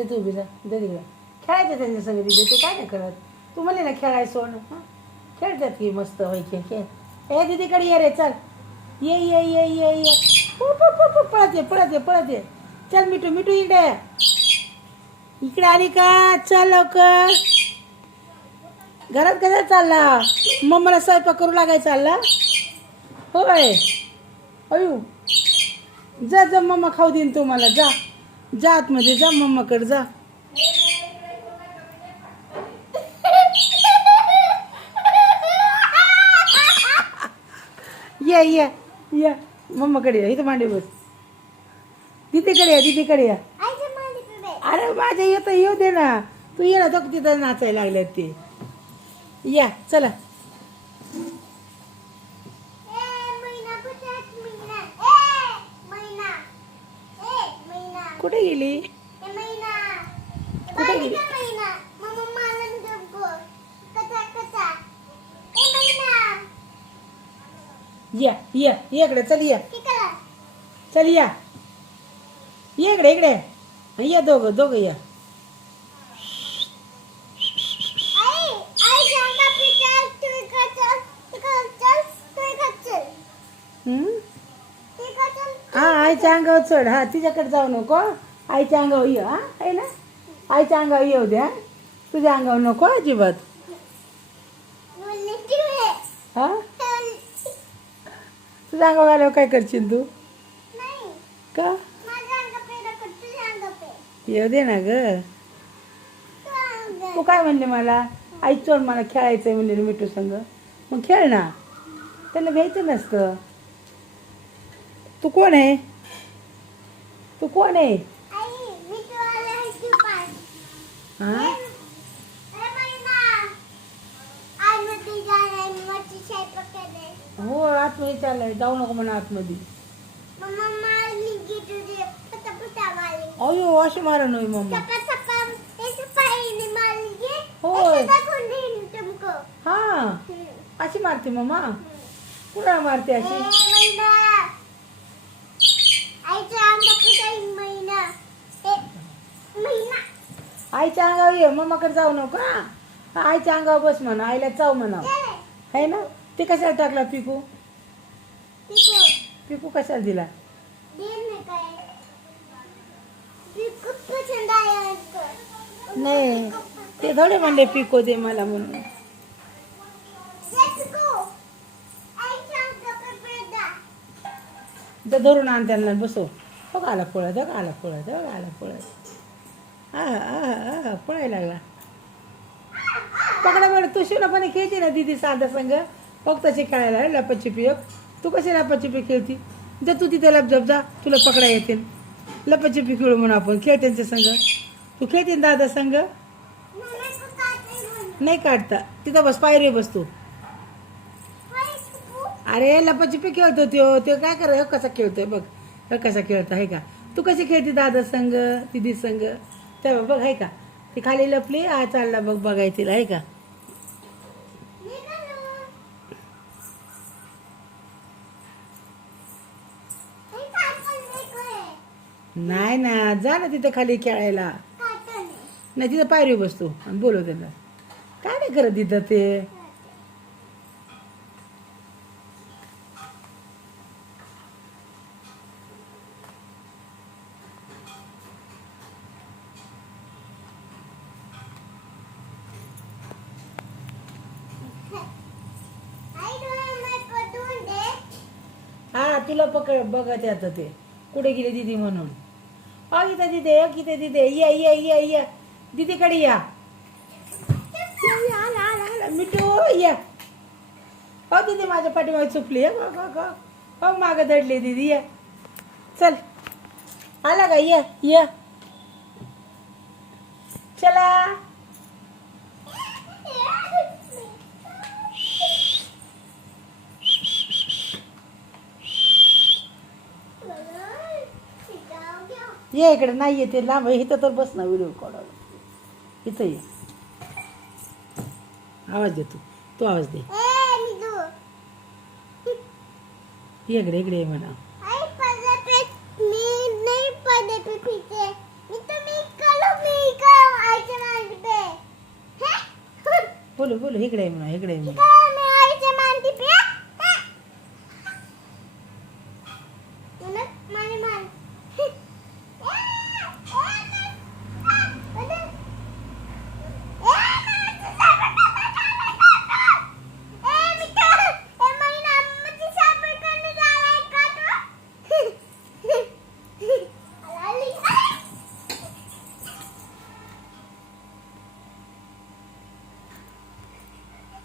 दे तू बी जा दे तिकडे खेळायचं त्यांच्या संग तिथे ते काय नाही करत तू म्हणले ना खेळायचं सोड हां खेळतात की मस्त व्हायचे खेळ ए दीदीकडे ये रे चल ये ये ये ये ये पळत ये पळत ये पळत ये चल मिठू मिठू इकडे इकडे आली का चल लवकर घरात कसा चालला मम्माला स्वयंपाक करू लागायचा चालला होय अयू जा जा मम्मा खाऊ देईन तुम्हाला जा जा आतमध्ये जा मम्माकडे जा ये ये ये मम्माकडे या इथं मांडी बस दीदीकडे या दीदीकडे या अरे माझ्या येतं येऊ दे ना तू ये ना तो तिथं नाचायला लागल्यात ते या चला कुठे गेली कुठे गेली या या इकडे चल या चल या इकडे इकडे या दोघं दोघं या हा आईच्या अंगावर चढ हा तिच्याकडे जाऊ नको आईच्या अंगावर ये हा आहे ना आईच्या अंगावर येऊ द्या तुझ्या अंगावर नको अजिबात हा तुझ्या अंगावर आल्यावर काय करशील तू का येऊ दे ना ग तू काय म्हणले मला आई चोर मला खेळायचंय म्हणले मिठू संग मग खेळ ना त्यांना घ्यायचं नसतं तू कोण आहे तू कोण आहे हा हो आतमध्ये चाललंय जाऊ नको म्हणा आतमध्ये अयो अशी मारा नाही मम्मा होय हा अशी मारते मम्मा कुणाला मारते अशी आईच्या अंगावर ये मम्माकडे जाऊ नका आईच्या अंगावर बस म्हणा आईला चाव म्हणा आहे ना ते कशाला टाकला पिकू पिकू कशाला दिला नाही ते थोडे म्हणले पिको दे मला म्हणून धरून आण त्यांना बसव बघ आला पळत बघ आला पळत बघ आला पळत हा पळायला लागला पकडा बरं तू शिवनापणे खेळते ना दिदी साधा संघ फक्त तशी खेळायला लपाछपी तू कशी लपाछपी खेळती जर तू तिथे लपझप जा तुला पकडा येते लपाछपी खेळू म्हणून आपण खेळ त्यांच्या संघ तू खेळते दादा संघ नाही काढता तिथं बस पायरी बसतो अरे लपाछपी खेळतो तो काय कर कसा खेळतोय बघ कसा खेळतो आहे का तू कशी खेळते दादा संघ दिदी संघ तेव्हा बघ आहे का ती खाली लपली आ चालला बघ बघायची आहे का नाही ना जा ना तिथं खाली खेळायला नाही तिथं पायरी बसतो आणि बोलव त्यांना काय नाही करत तिथं ते हा तुला पकड बघत आता ते कुठे गेले दिदी म्हणून इथं तिथे तिथे ये दीदीकडे या मिठू या दीदी माझ्या पाठीमागे चुकली मागं दडली दीदी या चल आला का या चला ये इकडे नाही येते लांब इथं तर बस ना व्हिडिओ काढायला इथं ये आवाज दे तू आवाज दे इकडे ये म्हणा मी नहीं पढ़ने पे पीछे मैं तो मैं कल में बोलू बोलू इकडे आहे म्हणा इकडे आहे म्हणा. मी आईच्या मानती पिया म्हणत माने मान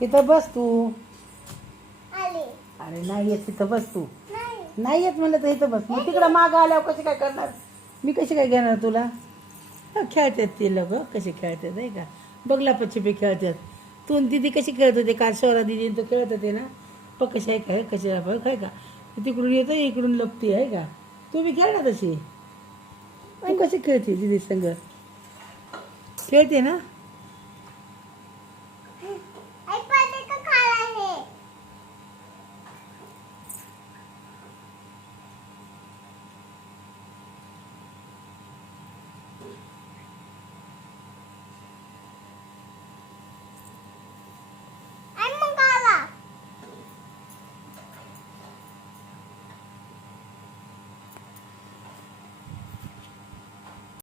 इथं बस तू. आले अरे नाही येत तिथं बस तू. नाही नाही येत म्हणलं तर इथं बस. मग तिकडं मागं आल्यावर कशी काय करणार मी कशी काय घेणार तुला. खेळतात ते लोक कसे खेळतात आहे का. बघला पच्छिपे खेळतात. तू आणि दिदी कशी खेळत होते काल शोरा दिदी तो खेळत होते ना. बघ कशी आहे काय कशी आहे बघ आहे का. तिकडून येतं इकडून लपती आहे का. तू बी खेळ ना तशी. तू कशी खेळते दिदी संग खेळते ना.